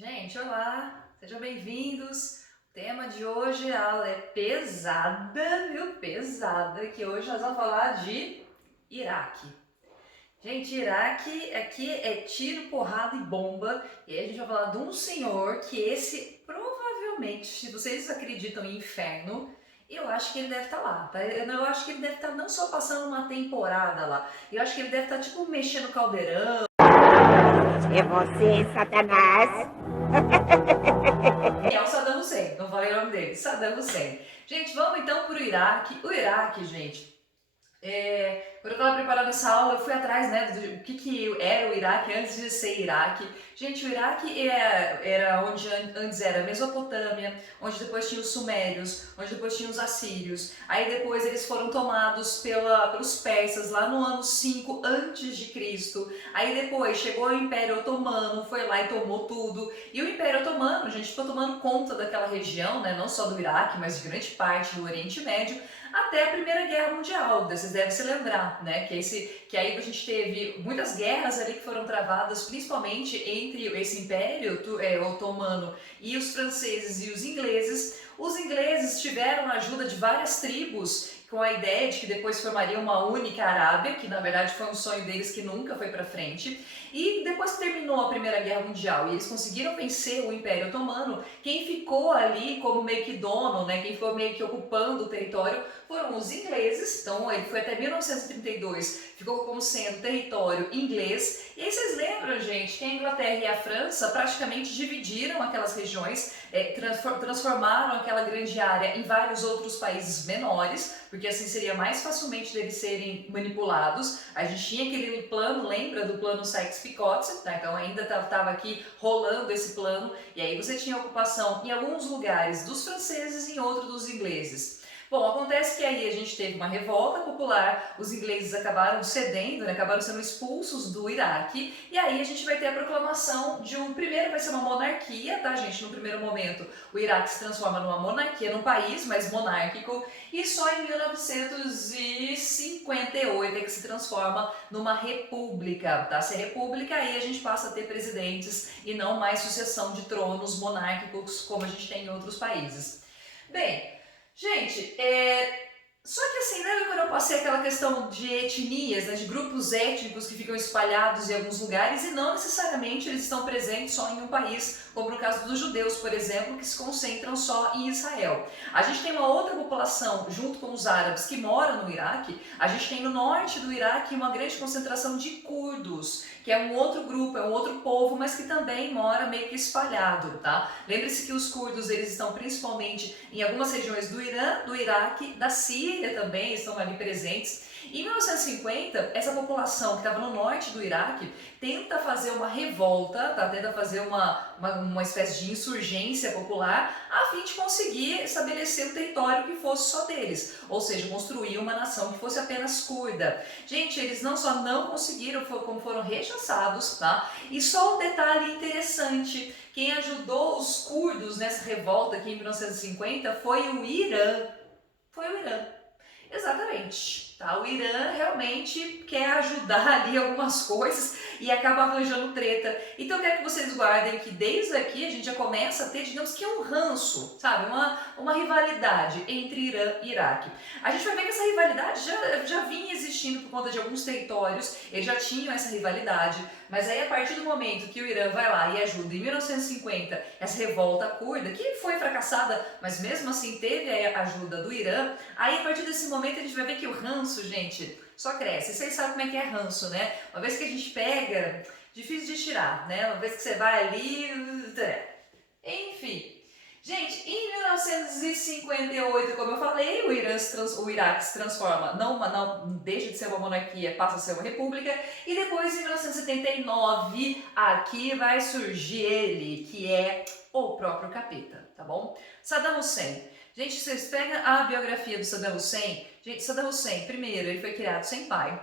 Gente, olá, sejam bem-vindos. O tema de hoje, a aula é pesada, viu? Pesada, que hoje nós vamos falar de Iraque. Gente, Iraque aqui é tiro, porrada e bomba. E aí a gente vai falar de um senhor que esse provavelmente, se vocês acreditam em inferno, eu acho que ele deve estar lá, tá? Eu acho que ele deve estar não só passando uma temporada lá, eu acho que ele deve estar tipo mexendo no caldeirão. É você, Satanás. É o Saddam Hussein, não falei o nome dele, Saddam Hussein. Gente, vamos então para o Iraque. O Iraque, gente, quando eu estava preparando essa aula, eu fui atrás, né, do que era o Iraque antes de ser Iraque. Gente, o Iraque era onde antes era a Mesopotâmia, onde depois tinha os Sumérios, onde depois tinha os Assírios. Aí depois eles foram tomados pelos persas lá no ano 5 antes de Cristo. Aí depois chegou o Império Otomano, foi lá e tomou tudo. E o Império Otomano, gente, ficou tomando conta daquela região, né, não só do Iraque, mas de grande parte do Oriente Médio, até a Primeira Guerra Mundial. Vocês devem se lembrar, né? Que aí a gente teve muitas guerras ali que foram travadas, principalmente entre esse Império Otomano e os franceses e os ingleses. Os ingleses tiveram a ajuda de várias tribos com a ideia de que depois formaria uma única Arábia, que na verdade foi um sonho deles que nunca foi para frente. E depois que terminou a Primeira Guerra Mundial e eles conseguiram vencer o Império Otomano, quem ficou ali como meio que dono, né, quem ficou meio que ocupando o território, foram os ingleses. Então ele foi até 1932, ficou como sendo território inglês. E aí vocês lembram, gente, que a Inglaterra e a França praticamente dividiram aquelas regiões, transformaram aquela grande área em vários outros países menores, porque assim seria mais facilmente deles serem manipulados. A gente tinha aquele plano, lembra do plano Sykes-Picot, tá? Então ainda estava aqui rolando esse plano, e aí você tinha ocupação em alguns lugares dos franceses e em outros dos ingleses. Bom, acontece que aí a gente teve uma revolta popular, os ingleses acabaram cedendo, né, acabaram sendo expulsos do Iraque, e aí a gente vai ter a proclamação de primeiro vai ser uma monarquia, tá, gente? No primeiro momento, o Iraque se transforma numa monarquia, num país mais monárquico, e só em 1958 é que se transforma numa república, tá? Se é república, aí a gente passa a ter presidentes e não mais sucessão de tronos monárquicos como a gente tem em outros países. Bem, gente, só que assim, lembra quando eu passei aquela questão de etnias, né, de grupos étnicos que ficam espalhados em alguns lugares e não necessariamente eles estão presentes só em um país, como no caso dos judeus, por exemplo, que se concentram só em Israel. A gente tem uma outra população, junto com os árabes, que mora no Iraque. A gente tem no norte do Iraque uma grande concentração de curdos, que é um outro grupo, é um outro povo, mas que também mora meio que espalhado, tá? Lembre-se que os curdos, eles estão principalmente em algumas regiões do Irã, do Iraque, da Síria também, estão ali presentes. Em 1950, essa população que estava no norte do Iraque tenta fazer uma revolta, tá? Tenta fazer uma espécie de insurgência popular a fim de conseguir estabelecer um território que fosse só deles, ou seja, construir uma nação que fosse apenas curda. Gente, eles não só não conseguiram, como foram rechaçados, tá? E só um detalhe interessante, quem ajudou os curdos nessa revolta aqui em 1950 foi o Irã. Foi o Irã. Exatamente. Tá? O Irã realmente quer ajudar ali algumas coisas e acaba arranjando treta. Então eu quero que vocês guardem que desde aqui a gente já começa a ter, digamos que um ranço, sabe? Uma rivalidade entre Irã e Iraque. A gente vai ver que essa rivalidade já vinha existindo por conta de alguns territórios, eles já tinham essa rivalidade, mas aí a partir do momento que o Irã vai lá e ajuda em 1950 essa revolta curda, que foi fracassada, mas mesmo assim teve a ajuda do Irã, aí a partir desse momento a gente vai ver que o ranço, gente, só cresce. Vocês sabem como é que é ranço, né? Uma vez que a gente pega, difícil de tirar, né? Uma vez que você vai ali... Enfim. Gente, em 1958, como eu falei, o Iraque se transforma, não deixa de ser uma monarquia, passa a ser uma república, e depois em 1979, aqui vai surgir ele, que é o próprio capeta, tá bom? Saddam Hussein. Gente, vocês pegam a biografia do Saddam Hussein. Gente, Saddam Hussein, primeiro, ele foi criado sem pai.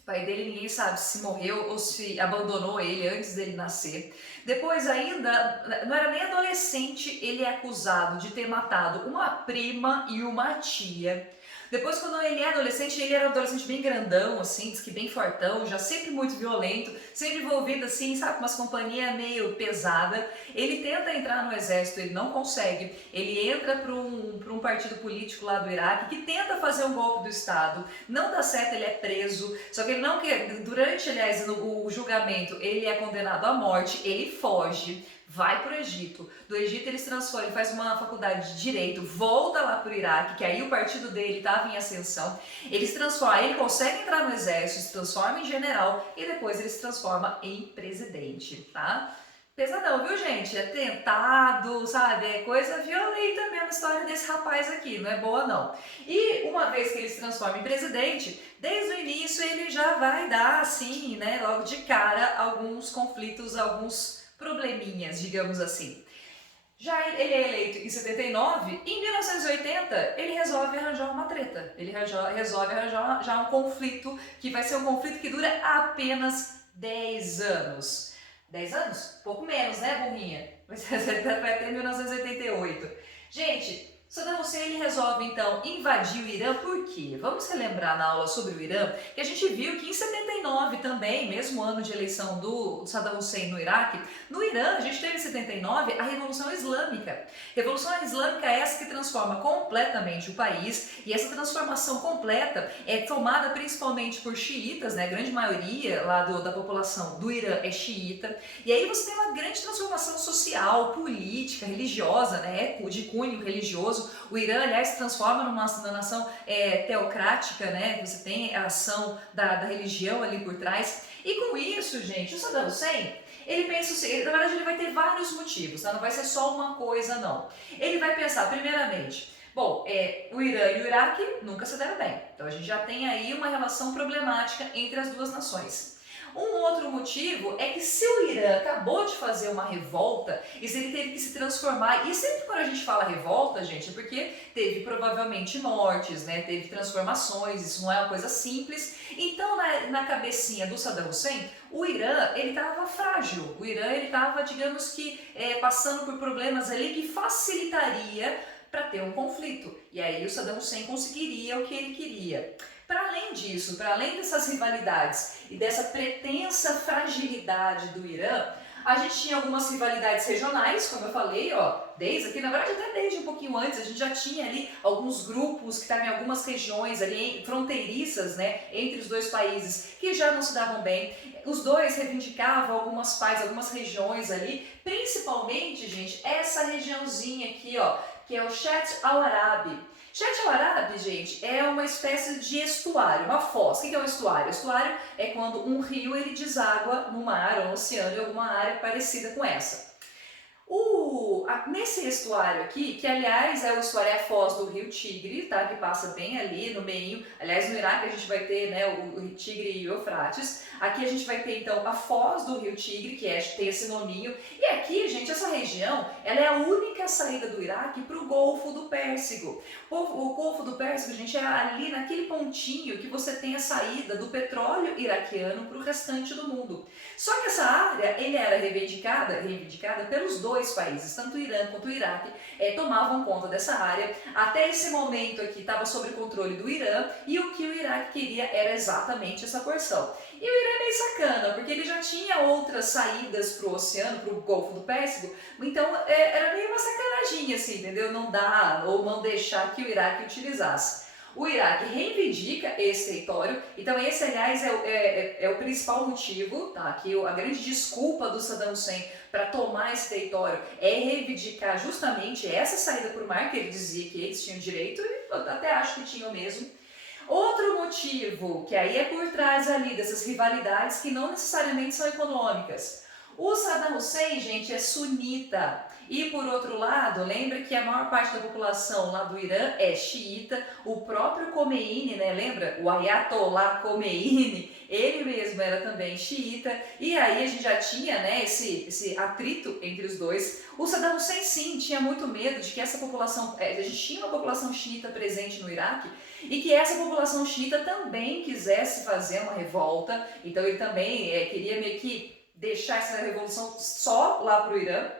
O pai dele ninguém sabe se morreu ou se abandonou ele antes dele nascer. Depois ainda, não era nem adolescente, ele é acusado de ter matado uma prima e uma tia. Depois, quando ele é adolescente, ele era um adolescente bem grandão, assim, diz que bem fortão, já sempre muito violento, sempre envolvido, assim, sabe, com umas companhias meio pesada. Ele tenta entrar no exército, ele não consegue. Ele entra para um partido político lá do Iraque que tenta fazer um golpe do Estado. Não dá certo, ele é preso. Só que ele não quer. Durante, aliás, o julgamento, ele é condenado à morte, ele foge. Vai para o Egito. Do Egito ele se transforma, ele faz uma faculdade de Direito, volta lá para o Iraque, que aí o partido dele estava em ascensão. Ele se transforma, ele consegue entrar no exército, se transforma em general e depois ele se transforma em presidente, tá? Pesadão, viu, gente? É tentado, sabe? É coisa violenta mesmo a história desse rapaz aqui, não é boa não. E uma vez que ele se transforma em presidente, desde o início ele já vai dar, assim, né, logo de cara, alguns conflitos, alguns probleminhas, digamos assim. Já ele é eleito em 79, em 1980 ele resolve arranjar uma treta, ele resolve arranjar já um conflito, que vai ser um conflito que dura apenas 10 anos. 10 anos? Pouco menos, né, burrinha? Vai até 1988. Gente, Saddam Hussein ele resolve então invadir o Irã, por quê? Vamos relembrar na aula sobre o Irã, que a gente viu que em 79 também, mesmo ano de eleição do Saddam Hussein no Iraque, no Irã a gente teve em 79 a Revolução Islâmica. Revolução Islâmica é essa que transforma completamente o país, e essa transformação completa é tomada principalmente por xiitas, né? A grande maioria lá da população do Irã é xiita, e aí você tem uma grande transformação social, política, religiosa, né? De cunho religioso. O Irã, aliás, se transforma numa nação teocrática, né? Você tem a ação da religião ali por trás. E com isso, gente, o Saddam Hussein, ele pensa assim, na verdade ele vai ter vários motivos, tá? Não vai ser só uma coisa, não. Ele vai pensar, primeiramente, bom, o Irã e o Iraque nunca se deram bem. Então a gente já tem aí uma relação problemática entre as duas nações. Um outro motivo é que se o Irã acabou de fazer uma revolta, e se ele teve que se transformar, e sempre quando a gente fala revolta, gente, é porque teve provavelmente mortes, né? Teve transformações, isso não é uma coisa simples. Então, na cabecinha do Saddam Hussein, o Irã, ele estava frágil, o Irã, ele estava, digamos que, passando por problemas ali que facilitaria para ter um conflito. E aí o Saddam Hussein conseguiria o que ele queria. Para além disso, para além dessas rivalidades e dessa pretensa fragilidade do Irã, a gente tinha algumas rivalidades regionais, como eu falei, ó, desde aqui, na verdade até desde um pouquinho antes, a gente já tinha ali alguns grupos que estavam em algumas regiões ali fronteiriças, né, entre os dois países, que já não se davam bem. Os dois reivindicavam algumas partes, algumas regiões ali, principalmente, gente, essa regiãozinha aqui, ó, que é o Shet al-Arabi. Shet al-Arabi, gente, é uma espécie de estuário, uma foz. O que é um estuário? Estuário é quando um rio ele deságua no mar ou no oceano, em alguma área parecida com essa. Nesse estuário aqui, que aliás é o estuário, é a foz do rio Tigre, tá? Que passa bem ali no meio. Aliás, no Iraque a gente vai ter, né, o Tigre e o Eufrates. Aqui a gente vai ter então a foz do rio Tigre, que tem esse nominho. E aqui, gente, essa região, ela é a única saída do Iraque para o Golfo do Pérsico. O Golfo do Pérsico, gente, é ali naquele pontinho que você tem a saída do petróleo iraquiano para o restante do mundo. Só que essa área, ele era reivindicada pelos dois países, tanto o Irã quanto o Iraque, tomavam conta dessa área. Até esse momento aqui estava sob controle do Irã, e o que o Iraque queria era exatamente essa porção. E o Irã é meio sacana, porque ele já tinha outras saídas para o oceano, para o Golfo do Pérsico, então era meio uma sacanagem, assim, entendeu? Não dá, ou não deixar que o Iraque utilizasse. O Iraque reivindica esse território, então esse, aliás, é o principal motivo, tá? Que a grande desculpa do Saddam Hussein para tomar esse território é reivindicar justamente essa saída por mar, que ele dizia que eles tinham direito, e eu até acho que tinham mesmo. Outro motivo, que aí é por trás ali dessas rivalidades que não necessariamente são econômicas. O Saddam Hussein, gente, é sunita. E por outro lado, lembra que a maior parte da população lá do Irã é xiita. O próprio Khomeini, né, lembra? O Ayatollah Khomeini, ele mesmo era também xiita. E aí a gente já tinha, né, esse atrito entre os dois. O Saddam Hussein, sim, tinha muito medo de que essa população, a gente tinha uma população xiita presente no Iraque, e que essa população xiita também quisesse fazer uma revolta. Então ele também queria meio que deixar essa revolução só lá para o Irã.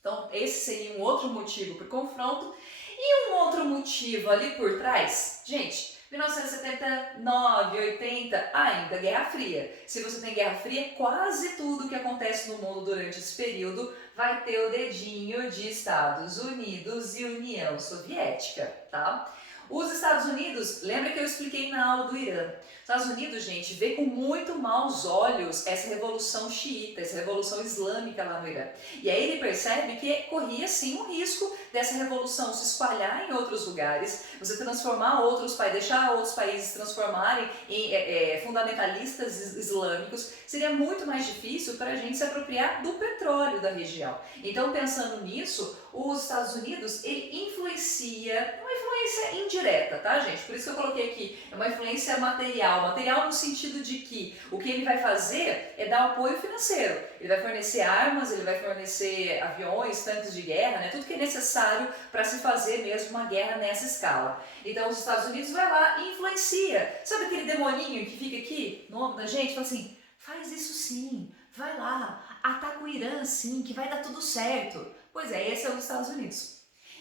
Então esse seria um outro motivo para o confronto. E um outro motivo ali por trás, gente, 1979, 80, ainda Guerra Fria. Se você tem Guerra Fria, quase tudo que acontece no mundo durante esse período vai ter o dedinho de Estados Unidos e União Soviética, tá? Os Estados Unidos, lembra que eu expliquei na aula do Irã? Os Estados Unidos, gente, vê com muito maus olhos essa revolução xiita, essa revolução islâmica lá no Irã. E aí ele percebe que corria sim um risco dessa revolução se espalhar em outros lugares, você transformar outros países, deixar outros países transformarem em fundamentalistas islâmicos, seria muito mais difícil para a gente se apropriar do petróleo da região. Então, pensando nisso, os Estados Unidos, ele influencia, uma influência indireta, tá, gente? Por isso que eu coloquei aqui, é uma influência material no sentido de que o que ele vai fazer é dar apoio financeiro. Ele vai fornecer armas, ele vai fornecer aviões, tanques de guerra, né? Tudo que é necessário para se fazer mesmo uma guerra nessa escala. Então, os Estados Unidos vai lá e influencia. Sabe aquele demoninho que fica aqui no ombro da gente? Fala assim, faz isso sim, vai lá, ataca o Irã sim, que vai dar tudo certo. Pois é, esse é os Estados Unidos.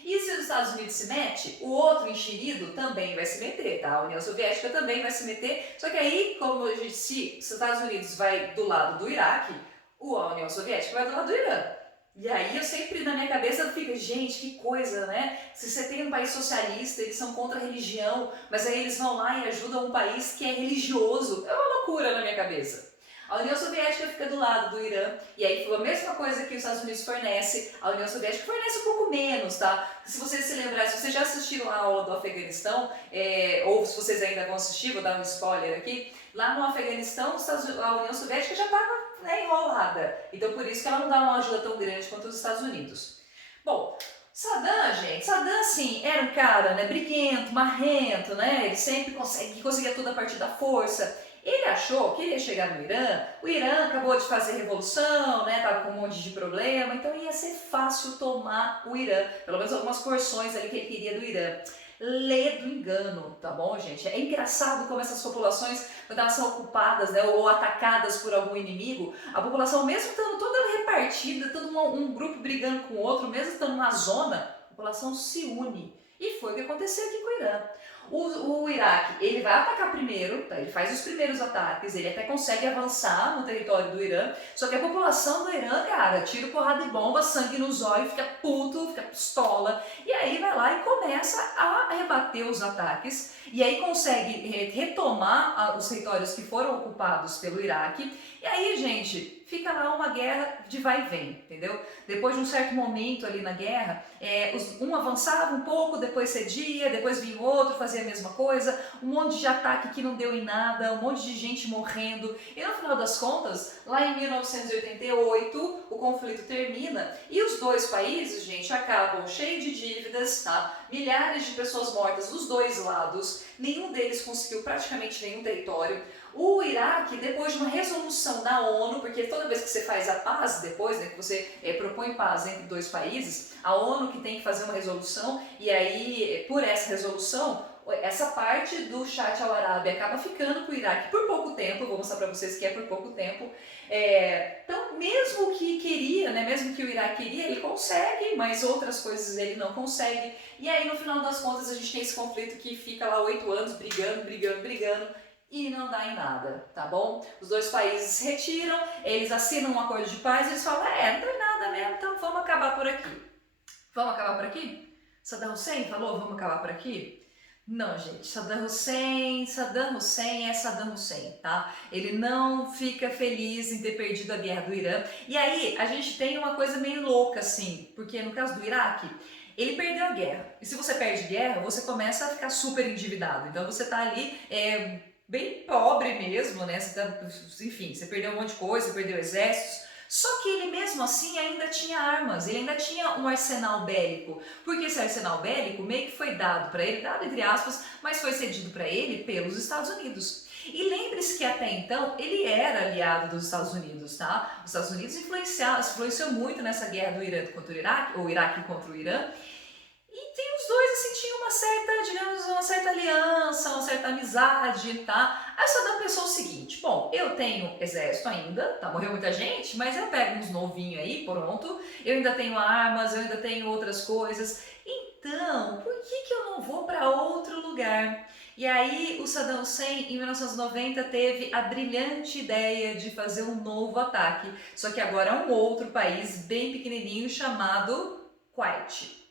E se os Estados Unidos se mete, o outro enxerido também vai se meter, tá? A União Soviética também vai se meter, só que aí, como a gente, se os Estados Unidos vai do lado do Iraque, a União Soviética vai do lado do Irã. E aí eu sempre, na minha cabeça, fico, gente, que coisa, né? Se você tem um país socialista, eles são contra a religião, mas aí eles vão lá e ajudam um país que é religioso. É uma loucura na minha cabeça. A União Soviética fica do lado do Irã, e aí foi a mesma coisa que os Estados Unidos fornece, a União Soviética fornece um pouco menos, tá? Se vocês se lembrarem, se vocês já assistiram a aula do Afeganistão, ou se vocês ainda vão assistir, vou dar um spoiler aqui, lá no Afeganistão a União Soviética já estava enrolada, então por isso que ela não dá uma ajuda tão grande quanto os Estados Unidos. Bom, Saddam, gente, Saddam, assim, era um cara, né, briguento, marrento, né, ele sempre conseguia tudo a partir da força. Ele achou que ele ia chegar no Irã, o Irã acabou de fazer revolução, né, tava com um monte de problema, então ia ser fácil tomar o Irã, pelo menos algumas porções ali que ele queria do Irã. Lê do engano, tá bom, gente? É engraçado como essas populações, quando elas são ocupadas, né, ou atacadas por algum inimigo, a população, mesmo estando toda repartida, todo um grupo brigando com o outro, mesmo estando na zona, a população se une. E foi o que aconteceu aqui com o Irã. O Iraque, ele vai atacar primeiro, tá? Ele faz os primeiros ataques, ele até consegue avançar no território do Irã, só que a população do Irã, cara, tira porrada de bomba, sangue nos olhos, fica puto, fica pistola, e aí vai lá e começa a rebater os ataques, e aí consegue retomar os territórios que foram ocupados pelo Iraque, e aí, gente, fica lá uma guerra de vai e vem, entendeu? Depois de um certo momento ali na guerra, um avançava um pouco, depois cedia, depois vinha outro, fazia a mesma coisa, um monte de ataque que não deu em nada, um monte de gente morrendo, e no final das contas, lá em 1988, o conflito termina, e os dois países, gente, acabam cheios de dívidas, tá? Milhares de pessoas mortas dos dois lados, nenhum deles conseguiu praticamente nenhum território. O Iraque, depois de uma resolução da ONU, porque toda vez que você faz a paz, depois, né, que você propõe paz entre dois países, a ONU que tem que fazer uma resolução, e aí, por essa resolução, essa parte do Chat al-Arábia acaba ficando com o Iraque por pouco tempo, eu vou mostrar para vocês que é por pouco tempo. Então, mesmo que queria, né, mesmo que o Iraque queria, ele consegue, mas outras coisas ele não consegue. E aí, no final das contas, a gente tem esse conflito que fica lá 8 anos brigando, e não dá em nada, tá bom? Os dois países se retiram, eles assinam um acordo de paz e eles falam, não dá em nada mesmo, então vamos acabar por aqui. Vamos acabar por aqui? Saddam Hussein falou, vamos acabar por aqui? Não, gente, Saddam Hussein é Saddam Hussein, tá? Ele não fica feliz em ter perdido a guerra do Irã. E aí, a gente tem uma coisa meio louca, assim, porque no caso do Iraque, ele perdeu a guerra. E se você perde guerra, você começa a ficar super endividado. Então você tá ali bem pobre mesmo, né? Enfim, você perdeu um monte de coisa, você perdeu exércitos. Só que ele mesmo assim ainda tinha armas, ele ainda tinha um arsenal bélico, porque esse arsenal bélico meio que foi dado para ele, dado entre aspas, mas foi cedido para ele pelos Estados Unidos. E lembre-se que até então ele era aliado dos Estados Unidos, tá? Os Estados Unidos influenciou muito nessa guerra do Irã contra o Iraque, ou Iraque contra o Irã. E tem os dois, assim, tinham uma certa, digamos, uma certa aliança, uma certa amizade, tá? Aí o Saddam pensou o seguinte, bom, eu tenho exército ainda, tá? Morreu muita gente, mas eu pego uns novinhos aí, pronto. Eu ainda tenho armas, eu ainda tenho outras coisas. então, por que eu não vou para outro lugar? E aí o Saddam Hussein, em 1990, teve a brilhante ideia de fazer um novo ataque, só que agora é um outro país bem pequenininho chamado Kuwait.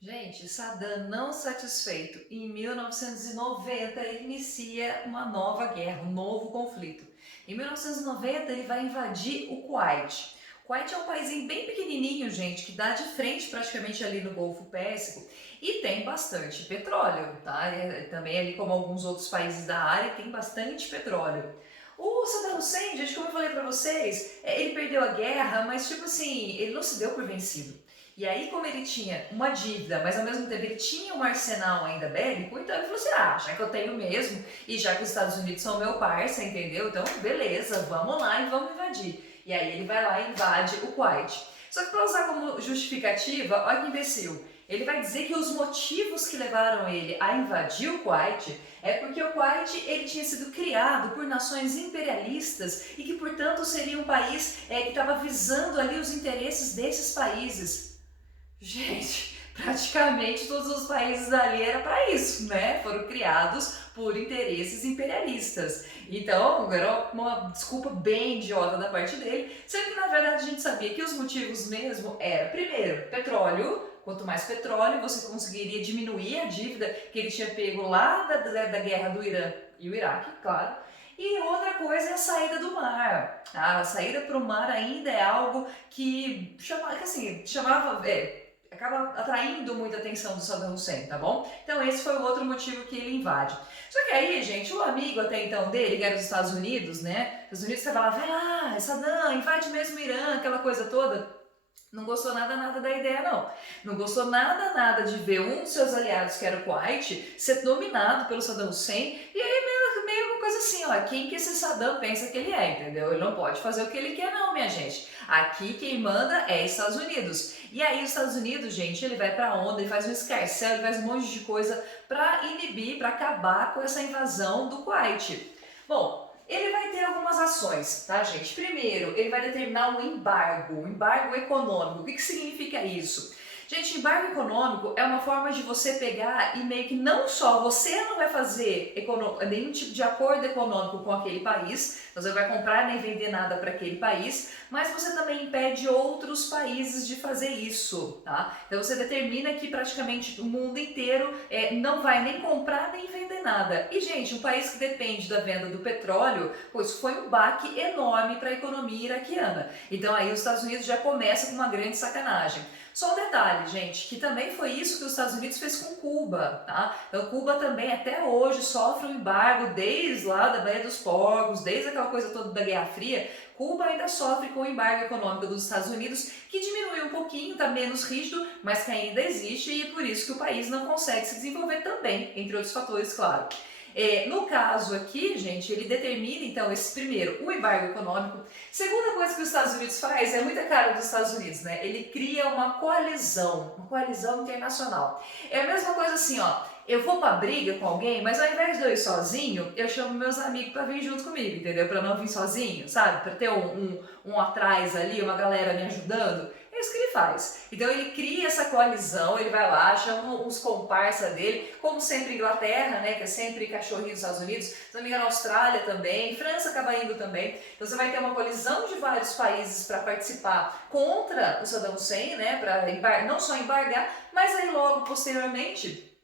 Gente, Saddam, não satisfeito, em 1990 ele inicia uma nova guerra, um novo conflito. Em 1990 ele vai invadir o Kuwait. O Kuwait é um país bem pequenininho, gente, que dá de frente praticamente ali no Golfo Pérsico e tem bastante petróleo, tá? Também ali como alguns outros países da área tem bastante petróleo. O Saddam Hussein, gente, como eu falei pra vocês, ele perdeu a guerra, mas tipo assim, ele não se deu por vencido. E aí, como ele tinha uma dívida, mas ao mesmo tempo ele tinha um arsenal ainda bélico, então ele falou assim, já que eu tenho mesmo, e já que os Estados Unidos são meu parça, entendeu? Então, beleza, vamos lá e vamos invadir. E aí ele vai lá e invade o Kuwait. Só que para usar como justificativa, olha que imbecil, ele vai dizer que os motivos que levaram ele a invadir o Kuwait é porque o Kuwait ele tinha sido criado por nações imperialistas e que, portanto, seria um país que estava visando ali os interesses desses países. Gente, praticamente todos os países ali era para isso, né? Foram criados por interesses imperialistas. Então, era uma desculpa bem idiota da parte dele, sendo que na verdade a gente sabia que os motivos mesmo eram, primeiro, petróleo. Quanto mais petróleo, você conseguiria diminuir a dívida que ele tinha pego lá da guerra do Irã e o Iraque, claro. E outra coisa é a saída do mar. A saída para o mar ainda é algo que chamava acaba atraindo muita atenção do Saddam Hussein, tá bom? Então esse foi o outro motivo que ele invade. Só que aí, gente, o amigo até então dele, que era dos Estados Unidos, né? Os Estados Unidos falava, vai lá, Saddam, invade mesmo o Irã, aquela coisa toda. Não gostou nada da ideia, não. Não gostou nada de ver um dos seus aliados, que era o Kuwait, ser dominado pelo Saddam Hussein. E aí meio uma coisa assim, ó, quem que esse Saddam pensa que ele é, entendeu? Ele não pode fazer o que ele quer não, minha gente. Aqui quem manda é Estados Unidos. E aí os Estados Unidos, gente, ele vai pra onda, ele faz um escarcéu, ele faz um monte de coisa pra inibir, pra acabar com essa invasão do Kuwait. Bom, ele vai ter algumas ações, tá, gente? Primeiro, ele vai determinar um embargo econômico. O que significa isso? Gente, embargo econômico é uma forma de você pegar e meio que não só você não vai fazer nenhum tipo de acordo econômico com aquele país, você vai comprar nem vender nada para aquele país, mas você também impede outros países de fazer isso, tá? Então você determina que praticamente o mundo inteiro não vai nem comprar nem vender nada. E, gente, um país que depende da venda do petróleo, pois foi um baque enorme para a economia iraquiana. Então aí os Estados Unidos já começam com uma grande sacanagem. Só um detalhe, gente, que também foi isso que os Estados Unidos fez com Cuba, tá? Então Cuba também até hoje sofre um embargo desde lá da Baía dos Porcos, desde aquela coisa toda da Guerra Fria. Cuba ainda sofre com o embargo econômico dos Estados Unidos, que diminuiu um pouquinho, está menos rígido, mas que ainda existe e é por isso que o país não consegue se desenvolver também, entre outros fatores, claro. No caso aqui, gente, ele determina então esse primeiro, o embargo econômico. Segunda coisa que os Estados Unidos faz, é muita cara dos Estados Unidos, né? Ele cria uma coalizão internacional. É a mesma coisa assim, ó, eu vou pra briga com alguém, mas ao invés de eu ir sozinho, eu chamo meus amigos pra vir junto comigo, entendeu? Pra não vir sozinho, sabe? Pra ter um atrás ali, uma galera me ajudando. É isso que ele faz. Então ele cria essa coalizão, ele vai lá, chama os comparsa dele, como sempre Inglaterra, né, que é sempre cachorrinho dos Estados Unidos, se não me engano Austrália também, França acaba indo também. Então você vai ter uma coalizão de vários países para participar contra o Saddam Hussein, né, para não só embargar, mas aí logo posteriormente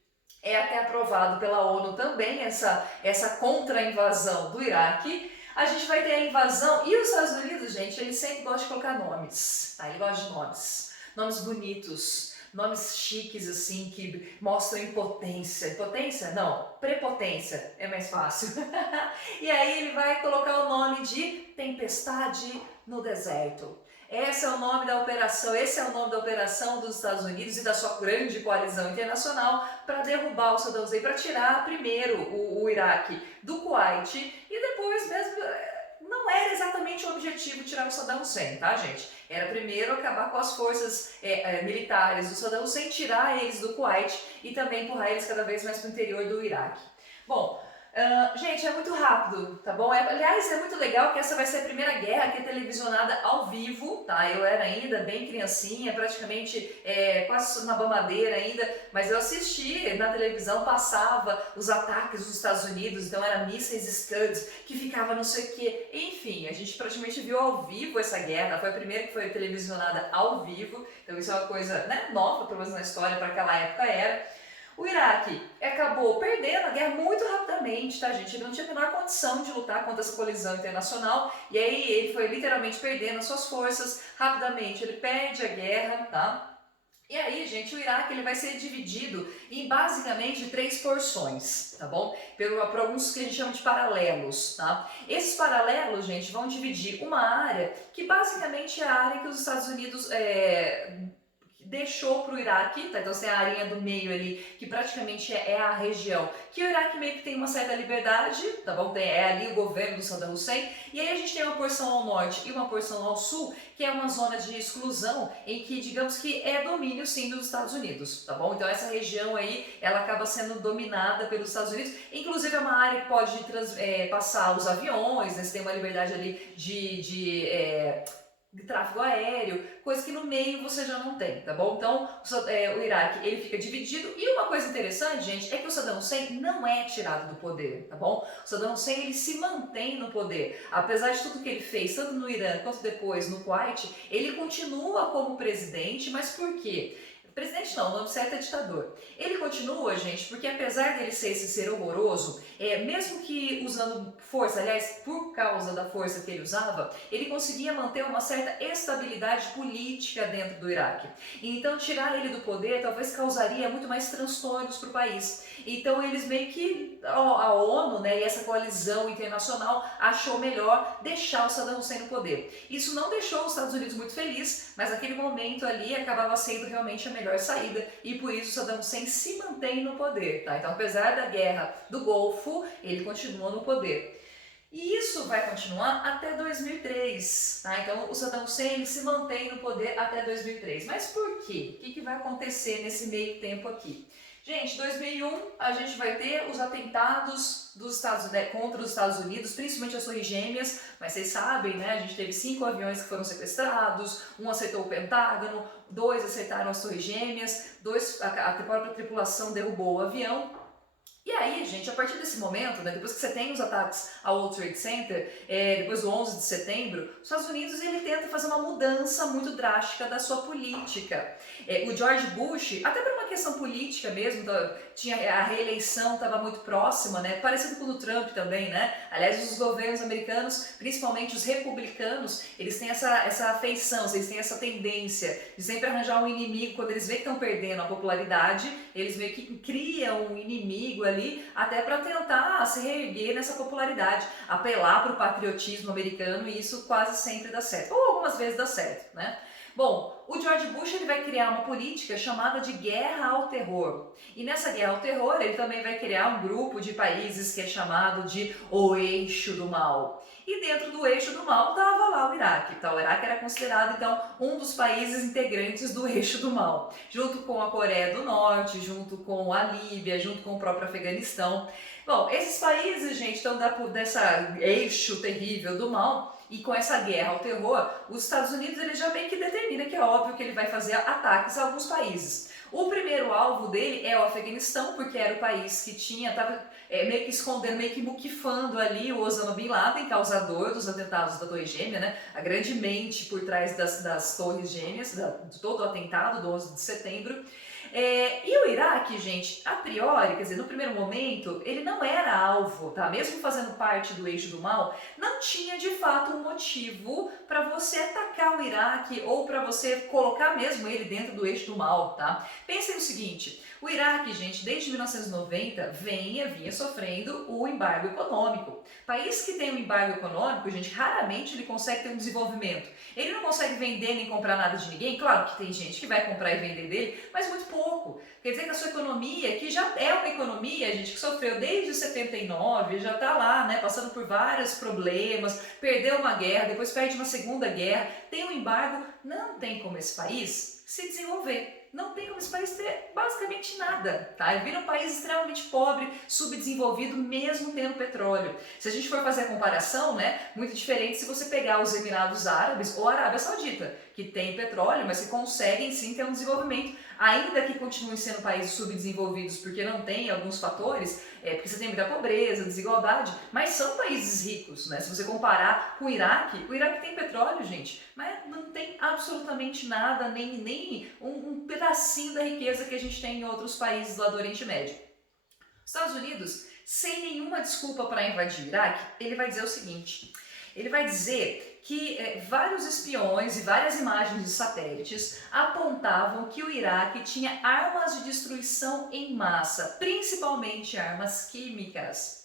é até aprovado pela ONU também essa contra-invasão do Iraque. A gente vai ter a invasão, e os Estados Unidos, gente, eles sempre gostam de colocar nomes, tá? Ele gosta de nomes bonitos, nomes chiques, assim, que mostram impotência. Impotência? Não, prepotência, é mais fácil. E aí ele vai colocar o nome de Tempestade no Deserto. Esse é o nome da operação, esse é o nome da operação dos Estados Unidos e da sua grande coalizão internacional para derrubar o Saddam Hussein, para tirar primeiro o Iraque do Kuwait e depois mesmo, não era exatamente o objetivo tirar o Saddam Hussein, tá, gente? Era primeiro acabar com as forças militares do Saddam Hussein, tirar eles do Kuwait e também empurrar eles cada vez mais para o interior do Iraque. Bom, Gente, é muito rápido, tá bom? Aliás, é muito legal que essa vai ser a primeira guerra que é televisionada ao vivo, tá? Eu era ainda bem criancinha, praticamente quase na mamadeira ainda, mas eu assisti na televisão, passava os ataques dos Estados Unidos, então era mísseis Scud, que ficava não sei o quê. Enfim, a gente praticamente viu ao vivo essa guerra, foi a primeira que foi televisionada ao vivo, então isso é uma coisa, né, nova, pelo menos na história, para aquela época era. O Iraque acabou perdendo a guerra muito rapidamente, tá, gente? Ele não tinha a menor condição de lutar contra essa colisão internacional e aí ele foi literalmente perdendo as suas forças rapidamente. Ele perde a guerra, tá? E aí, gente, o Iraque ele vai ser dividido em basicamente três porções, tá bom? Por alguns que a gente chama de paralelos, tá? Esses paralelos, gente, vão dividir uma área que basicamente é a área que os Estados Unidos deixou para o Iraque, tá? Então você tem a areia do meio ali, que praticamente é a região, que o Iraque meio que tem uma certa liberdade, tá bom? É ali o governo do Saddam Hussein, e aí a gente tem uma porção ao norte e uma porção ao sul, que é uma zona de exclusão, em que, digamos que é domínio sim dos Estados Unidos, tá bom? Então essa região aí, ela acaba sendo dominada pelos Estados Unidos, inclusive é uma área que pode passar os aviões, né? Você tem uma liberdade ali de tráfego aéreo, coisa que no meio você já não tem, tá bom? Então, o Iraque, ele fica dividido, e uma coisa interessante, gente, é que o Saddam Hussein não é tirado do poder, tá bom? O Saddam Hussein, ele se mantém no poder, apesar de tudo que ele fez, tanto no Irã quanto depois no Kuwait, ele continua como presidente, mas por quê? Presidente não, o nome certo é ditador. Ele continua, gente, porque apesar dele ser esse ser horroroso, mesmo que usando força, aliás, por causa da força que ele usava, ele conseguia manter uma certa estabilidade política dentro do Iraque. Então, tirar ele do poder talvez causaria muito mais transtornos para o país. Então, eles meio que, a ONU, né, e essa coalizão internacional achou melhor deixar o Saddam Hussein no poder. Isso não deixou os Estados Unidos muito felizes, mas naquele momento ali acabava sendo realmente a melhor saída, e por isso Saddam Hussein se mantém no poder, tá? Então, apesar da guerra do Golfo, ele continua no poder. E isso vai continuar até 2003, tá? Então o Saddam Hussein ele se mantém no poder até 2003. Mas por quê? O que vai acontecer nesse meio tempo aqui? Gente, 2001 a gente vai ter os atentados contra os Estados Unidos, principalmente as Torres Gêmeas, mas vocês sabem, né? A gente teve 5 aviões que foram sequestrados, um acertou o Pentágono, 2 acertaram as Torres Gêmeas, a própria tripulação derrubou o avião. E aí, gente, a partir desse momento, né, depois que você tem os ataques ao World Trade Center, depois do 11 de setembro, os Estados Unidos ele tenta fazer uma mudança muito drástica da sua política. O George Bush, até por uma questão política mesmo, tinha a reeleição estava muito próxima, né, parecido com o do Trump também, né? Aliás, os governos americanos, principalmente os republicanos, eles têm essa afeição, eles têm essa tendência de sempre arranjar um inimigo quando eles veem que estão perdendo a popularidade, eles meio que criam um inimigo ali, até para tentar se reerguer nessa popularidade, apelar para o patriotismo americano, e isso quase sempre dá certo, ou algumas vezes dá certo, né? Bom, o George Bush ele vai criar uma política chamada de guerra ao terror. E nessa guerra ao terror ele também vai criar um grupo de países que é chamado de o Eixo do Mal. E dentro do Eixo do Mal estava lá o Iraque. Então, o Iraque era considerado então um dos países integrantes do Eixo do Mal, junto com a Coreia do Norte, junto com a Líbia, junto com o próprio Afeganistão. Bom, esses países, gente, estão dessa eixo terrível do mal. E com essa guerra ao terror, os Estados Unidos ele já meio que determina que é óbvio que ele vai fazer ataques a alguns países. O primeiro alvo dele é o Afeganistão, porque era o país que estava meio que escondendo, meio que muquifando ali o Osama Bin Laden, causador dos atentados da Torre Gêmea, né? A grande mente por trás das Torres Gêmeas, de todo o atentado do 11 de setembro. E o Iraque, gente, a priori, quer dizer, no primeiro momento, ele não era alvo, tá? Mesmo fazendo parte do eixo do mal, não tinha de fato um motivo para você atacar o Iraque ou para você colocar mesmo ele dentro do eixo do mal, tá? Pensem no seguinte, o Iraque, gente, desde 1990 vinha sofrendo o embargo econômico. País que tem um embargo econômico, gente, raramente ele consegue ter um desenvolvimento. Ele não consegue vender nem comprar nada de ninguém, claro que tem gente que vai comprar e vender dele, mas muito pouco. Quer dizer que a sua economia, que já é uma economia, gente, que sofreu desde 79, já está lá, né, passando por vários problemas, perdeu uma guerra, depois perde uma segunda guerra, tem um embargo, não tem como esse país se desenvolver. não tem como esse país ter basicamente nada, tá? Ele vira um país extremamente pobre, subdesenvolvido, mesmo tendo petróleo. Se a gente for fazer a comparação, né, muito diferente se você pegar os Emirados Árabes ou a Arábia Saudita, que tem petróleo, mas que conseguem sim ter um desenvolvimento, ainda que continuem sendo países subdesenvolvidos, porque não tem alguns fatores, porque você tem muita pobreza, desigualdade, mas são países ricos, né? Se você comparar com o Iraque tem petróleo, gente, mas não tem absolutamente nada, nem um pedacinho da riqueza que a gente tem em outros países lá do Oriente Médio. Os Estados Unidos, sem nenhuma desculpa para invadir o Iraque, ele vai dizer o seguinte: ele vai dizer que vários espiões e várias imagens de satélites apontavam que o Iraque tinha armas de destruição em massa, principalmente armas químicas.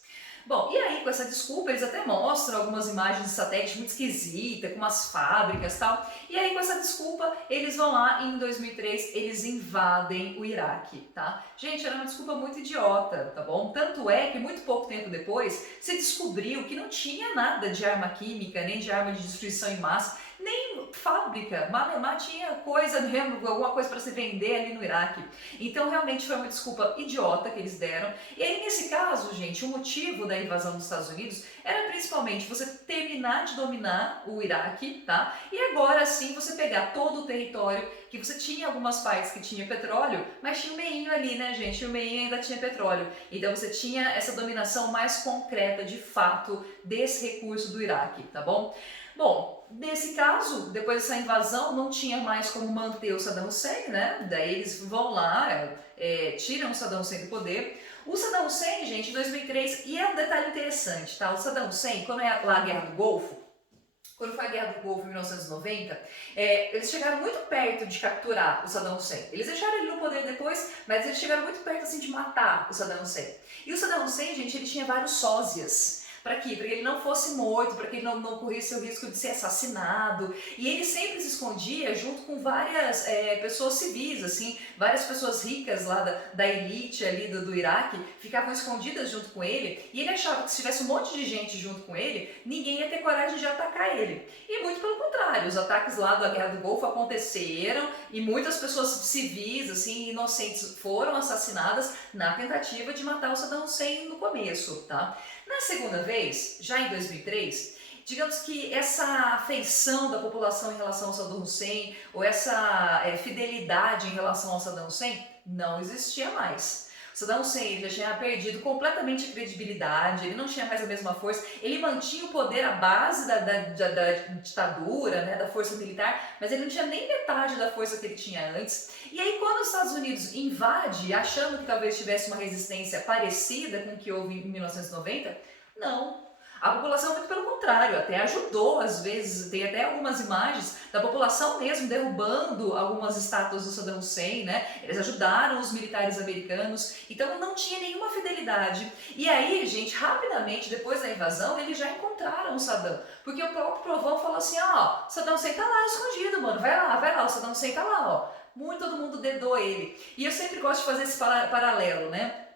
Bom, e aí com essa desculpa eles até mostram algumas imagens de satélite muito esquisitas, com umas fábricas e tal, e aí com essa desculpa eles vão lá e em 2003 eles invadem o Iraque, tá? Gente, era uma desculpa muito idiota, tá bom? Tanto é que muito pouco tempo depois se descobriu que não tinha nada de arma química, nem de arma de destruição em massa, nem fábrica, Malemar tinha coisa mesmo, alguma coisa para se vender ali no Iraque. Então realmente foi uma desculpa idiota que eles deram. E aí nesse caso, gente, o motivo da invasão dos Estados Unidos era principalmente você terminar de dominar o Iraque, tá? E agora sim você pegar todo o território, que você tinha algumas partes que tinha petróleo, mas tinha o meinho ali, né, gente? O meinho ainda tinha petróleo. Então você tinha essa dominação mais concreta, de fato, desse recurso do Iraque, tá bom? Bom, nesse caso, depois dessa invasão, não tinha mais como manter o Saddam Hussein, né? Daí eles vão lá, tiram o Saddam Hussein do poder. O Saddam Hussein, gente, em 2003, e é um detalhe interessante, tá? O Saddam Hussein, quando é lá a Guerra do Golfo, quando foi a Guerra do Golfo em 1990, eles chegaram muito perto de capturar o Saddam Hussein. Eles deixaram ele no poder depois, mas eles chegaram muito perto assim, de matar o Saddam Hussein. E o Saddam Hussein, gente, ele tinha vários sósias. Para quê? Para que ele não fosse morto, para que ele não corresse o risco de ser assassinado. E ele sempre se escondia junto com várias pessoas civis, assim, várias pessoas ricas lá da elite ali do Iraque, ficavam escondidas junto com ele, e ele achava que se tivesse um monte de gente junto com ele, ninguém ia ter coragem de atacar ele. E muito pelo contrário, os ataques lá da Guerra do Golfo aconteceram, e muitas pessoas civis, assim, inocentes, foram assassinadas na tentativa de matar o Saddam Hussein no começo, tá? Na segunda vez, já em 2003, digamos que essa afeição da população em relação ao Saddam Hussein, ou essa fidelidade em relação ao Saddam Hussein, não existia mais. O Saddam Hussein já tinha perdido completamente a credibilidade, ele não tinha mais a mesma força, ele mantinha o poder à base da ditadura, né, da força militar, mas ele não tinha nem metade da força que ele tinha antes. E aí quando os Estados Unidos invade, achando que talvez tivesse uma resistência parecida com o que houve em 1990, não. A população, muito pelo contrário, até ajudou às vezes, tem até algumas imagens da população mesmo derrubando algumas estátuas do Saddam Hussein, né? Eles ajudaram os militares americanos, então não tinha nenhuma fidelidade. E aí, gente, rapidamente, depois da invasão, eles já encontraram o Saddam, porque o próprio Provão falou assim, ó, Saddam Hussein tá lá escondido, mano, vai lá, o Saddam Hussein tá lá, ó. Muito todo mundo dedou ele. E eu sempre gosto de fazer esse paralelo, né?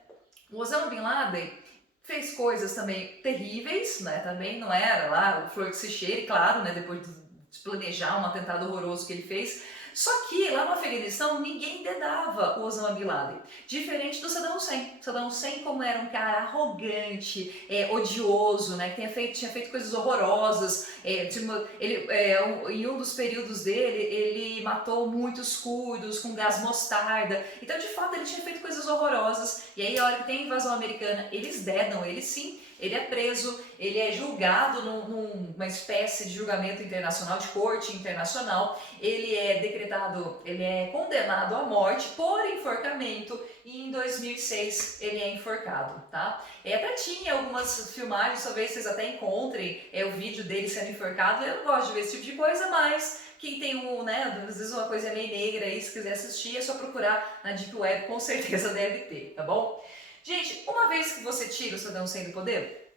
O Osama Bin Laden fez coisas também terríveis, né? Também não era lá o flor que se cheire, claro, né? Depois de planejar um atentado horroroso que ele fez. Só que lá no Afeganistão ninguém dedava o Osama Bin Laden, diferente do Saddam Hussein. Saddam Hussein, como era um cara arrogante, odioso, né, que tinha feito coisas horrorosas, em um dos períodos dele, ele matou muitos curdos com gás mostarda, então de fato ele tinha feito coisas horrorosas, e aí a hora que tem a invasão americana, eles dedam ele sim. Ele é preso, ele é julgado numa espécie de julgamento internacional, de corte internacional, ele é condenado à morte por enforcamento e em 2006 ele é enforcado, tá? Até tinha algumas filmagens, talvez vocês até encontrem o vídeo dele sendo enforcado, eu não gosto de ver esse tipo de coisa, mas quem tem às vezes uma coisa meio negra aí, se quiser assistir, é só procurar na Deep Web, com certeza deve ter, tá bom? Gente, uma vez que você tira o Saddam Hussein do poder,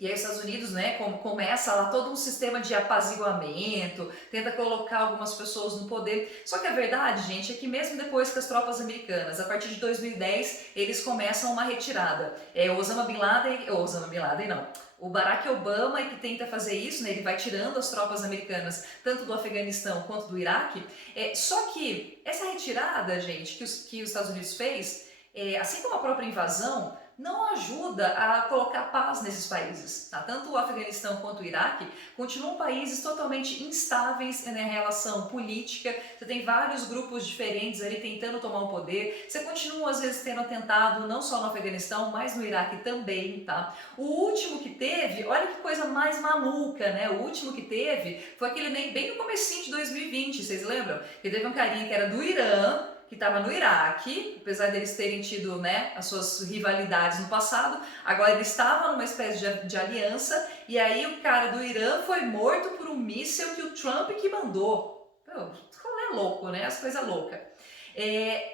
E aí os Estados Unidos, né, começa lá todo um sistema de apaziguamento, tenta colocar algumas pessoas no poder. Só que a verdade, gente, é que mesmo depois que as tropas americanas, a partir de 2010, eles começam uma retirada. Osama Bin Laden não. O Barack Obama é que tenta fazer isso, né? Ele vai tirando as tropas americanas, tanto do Afeganistão quanto do Iraque. Só que essa retirada, gente, que os Estados Unidos fez, assim como a própria invasão, não ajuda a colocar paz nesses países. Tá? Tanto o Afeganistão quanto o Iraque continuam países totalmente instáveis na relação política. Você tem vários grupos diferentes ali tentando tomar o poder. Você continua às vezes tendo atentado não só no Afeganistão, mas no Iraque também. Tá? O último que teve, olha que coisa mais maluca, né? O último que teve foi aquele bem no comecinho de 2020, vocês lembram? Que teve um carinha que era do Irã, que estava no Iraque, apesar deles terem tido, né, as suas rivalidades no passado, agora ele estava numa espécie de aliança, e aí o cara do Irã foi morto por um míssil que o Trump que mandou. É louco, né? As coisas loucas.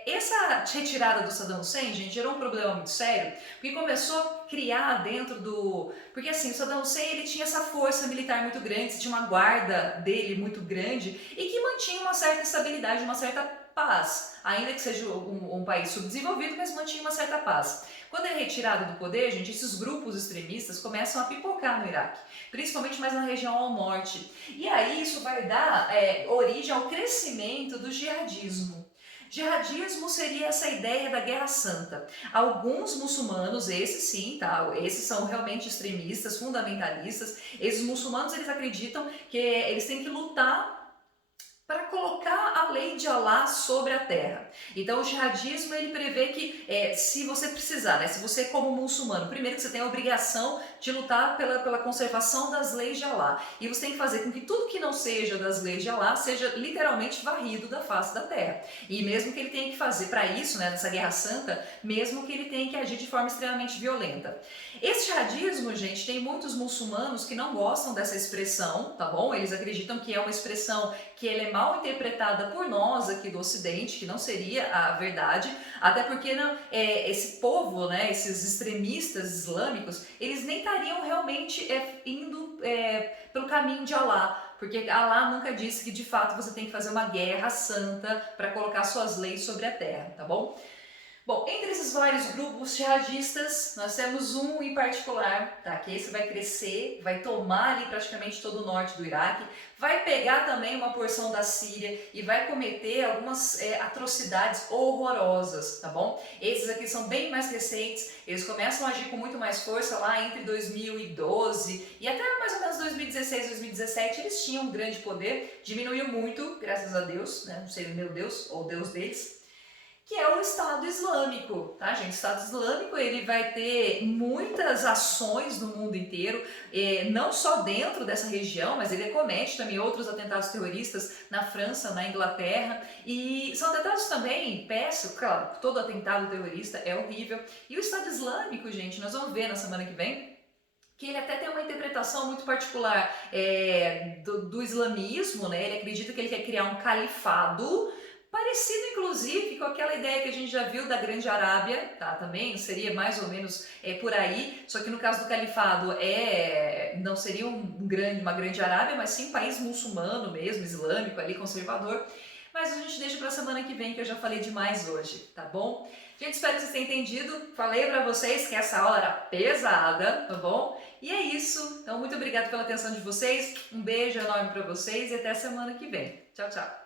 Essa retirada do Saddam Hussein, gente, gerou um problema muito sério, porque começou a criar dentro do... Porque assim, o Saddam Hussein, ele tinha essa força militar muito grande, tinha uma guarda dele muito grande, e que mantinha uma certa estabilidade, uma certa paz, ainda que seja um país subdesenvolvido, mas mantinha uma certa paz. Quando é retirado do poder, gente, esses grupos extremistas começam a pipocar no Iraque, principalmente mais na região ao norte. E aí isso vai dar origem ao crescimento do jihadismo. Jihadismo seria essa ideia da Guerra Santa. Alguns muçulmanos, esses sim, tá? Esses são realmente extremistas, fundamentalistas. Esses muçulmanos, eles acreditam que eles têm que lutar para colocar a lei de Alá sobre a terra. Então o jihadismo, ele prevê que se você precisar, né, se você como muçulmano, primeiro que você tem a obrigação de lutar pela conservação das leis de Alá, e você tem que fazer com que tudo que não seja das leis de Alá seja literalmente varrido da face da terra. E mesmo que ele tenha que fazer para isso, né, nessa Guerra Santa, mesmo que ele tenha que agir de forma extremamente violenta. Esse jihadismo, gente, tem muitos muçulmanos que não gostam dessa expressão, tá bom? Eles acreditam que é uma expressão que ela é mal interpretada por nós aqui do Ocidente, que não seria a verdade, até porque esse povo, né, esses extremistas islâmicos, eles nem estariam realmente indo pelo caminho de Alá, porque Alá nunca disse que de fato você tem que fazer uma guerra santa para colocar suas leis sobre a terra, tá bom? Bom, entre esses vários grupos jihadistas, nós temos um em particular, tá? Que esse vai crescer, vai tomar ali praticamente todo o norte do Iraque, vai pegar também uma porção da Síria e vai cometer algumas atrocidades horrorosas, tá bom? Esses aqui são bem mais recentes, eles começam a agir com muito mais força lá entre 2012 e até mais ou menos 2016, 2017, eles tinham um grande poder, diminuiu muito, graças a Deus, né? Não sei, meu Deus, ou Deus deles, que é o Estado Islâmico, tá, gente? O Estado Islâmico, ele vai ter muitas ações no mundo inteiro, não só dentro dessa região, mas ele comete também outros atentados terroristas na França, na Inglaterra, e são atentados também péssimos, claro, todo atentado terrorista é horrível, e o Estado Islâmico, gente, nós vamos ver na semana que vem, que ele até tem uma interpretação muito particular do islamismo, né? Ele acredita que ele quer criar um califado, parecido, inclusive, com aquela ideia que a gente já viu da Grande Arábia, tá? Também seria mais ou menos por aí, só que no caso do califado não seria uma grande Arábia, mas sim um país muçulmano mesmo, islâmico, ali, conservador. Mas a gente deixa para a semana que vem, que eu já falei demais hoje, tá bom? Gente, espero que vocês tenham entendido. Falei para vocês que essa aula era pesada, tá bom? E é isso. Então, muito obrigada pela atenção de vocês. Um beijo enorme para vocês e até a semana que vem. Tchau, tchau.